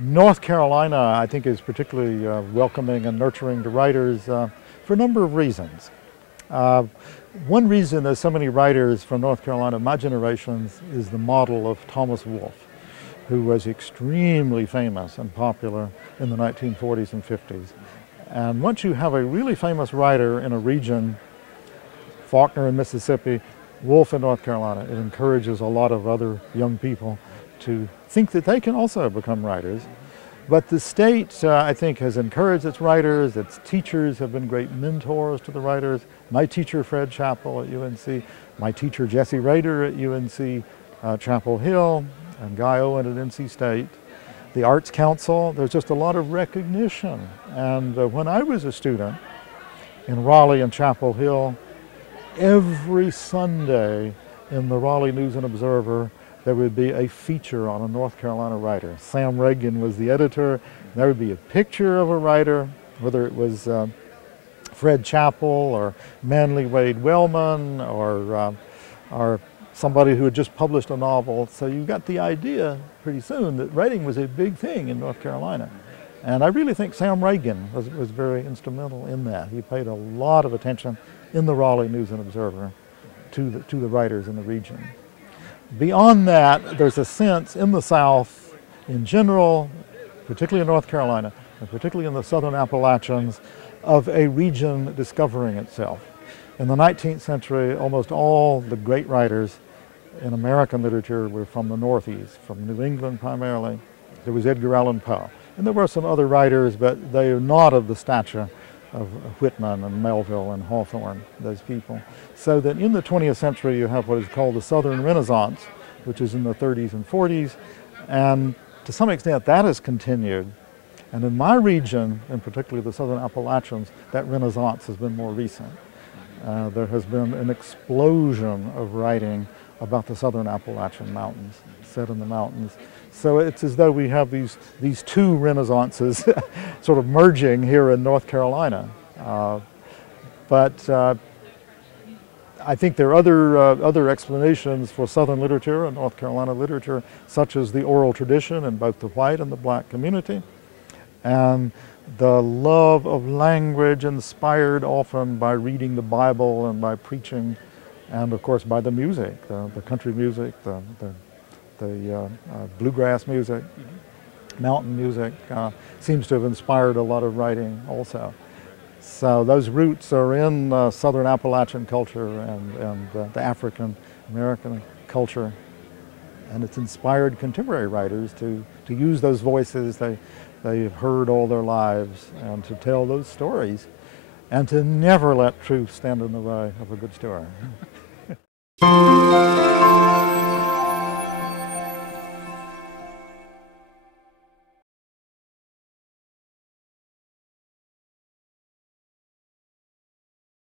North Carolina, I think, is particularly welcoming and nurturing to writers for a number of reasons. One reason there's so many writers from North Carolina, my generation, is the model of Thomas Wolfe, who was extremely famous and popular in the 1940s and 50s. And once you have a really famous writer in a region, Faulkner in Mississippi, Wolfe in North Carolina, it encourages a lot of other young people to think that they can also become writers. But the state, I think, has encouraged its writers. Its teachers have been great mentors to the writers. My teacher, Fred Chappell at UNC, my teacher, Jesse Rader at UNC Chapel Hill, and Guy Owen at NC State. The Arts Council, there's just a lot of recognition. And when I was a student in Raleigh and Chapel Hill, every Sunday in the Raleigh News and Observer, there would be a feature on a North Carolina writer. Sam Reagan was the editor. There would be a picture of a writer, whether it was Fred Chappell or Manly Wade Wellman or somebody who had just published a novel. So you got the idea pretty soon that writing was a big thing in North Carolina. And I really think Sam Reagan was very instrumental in that. He paid a lot of attention in the Raleigh News and Observer to the writers in the region. Beyond that, there's a sense in the South in general, particularly in North Carolina, and particularly in the Southern Appalachians, of a region discovering itself. In the 19th century, almost all the great writers in American literature were from the Northeast, from New England primarily. There was Edgar Allan Poe. And there were some other writers, but they are not of the stature of Whitman and Melville and Hawthorne, those people. So that in the 20th century you have what is called the Southern Renaissance, which is in the 30s and 40s, and to some extent that has continued. And in my region, and particularly the Southern Appalachians, that Renaissance has been more recent. There has been an explosion of writing about the Southern Appalachian Mountains, set in the mountains. So it's as though we have these two Renaissances sort of merging here in North Carolina. But I think there are other explanations for Southern literature and North Carolina literature, such as the oral tradition in both the white and the black community, and the love of language inspired often by reading the Bible and by preaching, and of course by the music, the country music, the bluegrass music, mountain music seems to have inspired a lot of writing also. So those roots are in Southern Appalachian culture and the African American culture, and it's inspired contemporary writers to use those voices they've heard all their lives and to tell those stories and to never let truth stand in the way of a good story.